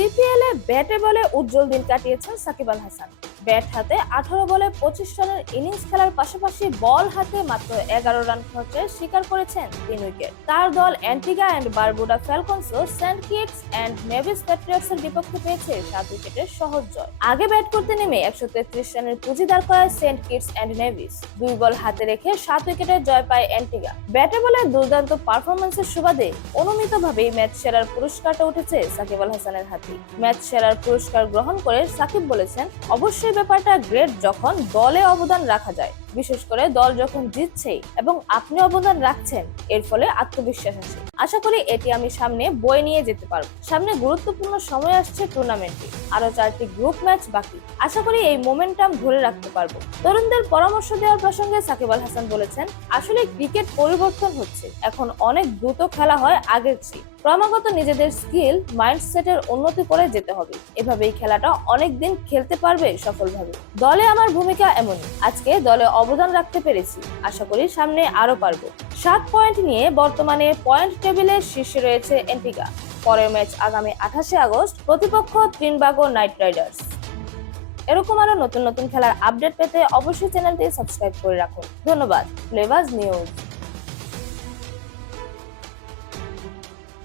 CPL এ ব্যাটে বলে উজ্জ্বল দিন কাটিয়েছেন সাকিব আল হাসান। ব্যাট হাতে 18 বলে 25 রানের ইনিংস খেলার পাশাপাশি বল হাতে মাত্র 11 রান খরচে শিকার করেছেন 3 উইকেট। তার দল অ্যান্টিগা অ্যান্ড বারবুডা ফ্যালকনসও সেন্ট কিটস অ্যান্ড নেভিস প্যাট্রিয়টসের বিপক্ষে পেয়েছে 7 উইকেটের সহজ জয়। আগে ব্যাট করতে নেমে 133 রানের পুঁজি দাঁড় করায় সেন্ট কিটস অ্যান্ড নেভিস। 2 বল হাতে রেখে 7 উইকেটের জয় পায় অ্যান্টিগা। ব্যাটে বলে দুর্দান্ত পারফরম্যান্সের সুবাদে অনুমিতভাবেই ম্যাচ সেরার পুরস্কারটা উঠেছে সাকিব আল হাসানের হাতে। ম্যাচ সেরার পুরস্কার গ্রহণ করে সাকিব বলেছেন, অবশ্যই ব্যাপারটা গ্রেট যখন দলে অবদান রাখা যায়, বিশেষ করে দল যখন জিতছে এবং আপনি অবদান রাখছেন, এর ফলে আত্মবিশ্বাস আসে। আশা করি এটি আমি সামনে বয়ে নিয়ে যেতে পারবো। সামনে গুরুত্বপূর্ণ সময় আসছে টুর্নামেন্টে, আরো 4টি গ্রুপ ম্যাচ বাকি। আশা করি এই মোমেন্টাম ধরে রাখতে পারবো। তরুণদের পরামর্শ দেওয়ার প্রসঙ্গে সাকিব আল হাসান বলেছেন, আসলে ক্রিকেট পরিবর্তন হচ্ছে, এখন অনেক দ্রুত খেলা হয় আগের চেয়ে। ক্রমাগত নিজেদের স্কিল মাইন্ডসেটের উন্নতি করে যেতে হবে, এভাবেই খেলাটা অনেক দিন খেলতে পারবে সফলভাবে। দলে আমার ভূমিকা এমনই, আজকে দলে অবদান রাখতে পেরেছি, আশা করি সামনে আরো পারবো। 7 পয়েন্ট নিয়ে বর্তমানে পয়েন্ট টেবিলের শীর্ষে রয়েছে অ্যান্টিগা। পরের ম্যাচ আগামী 28 আগস্ট, প্রতিপক্ষ ত্রিনবাগো নাইট রাইডার্স। এরকম আরো নতুন নতুন খেলার আপডেট পেতে অবশ্যই চ্যানেলটি সাবস্ক্রাইব করে রাখুন। ধন্যবাদ। Flavours news.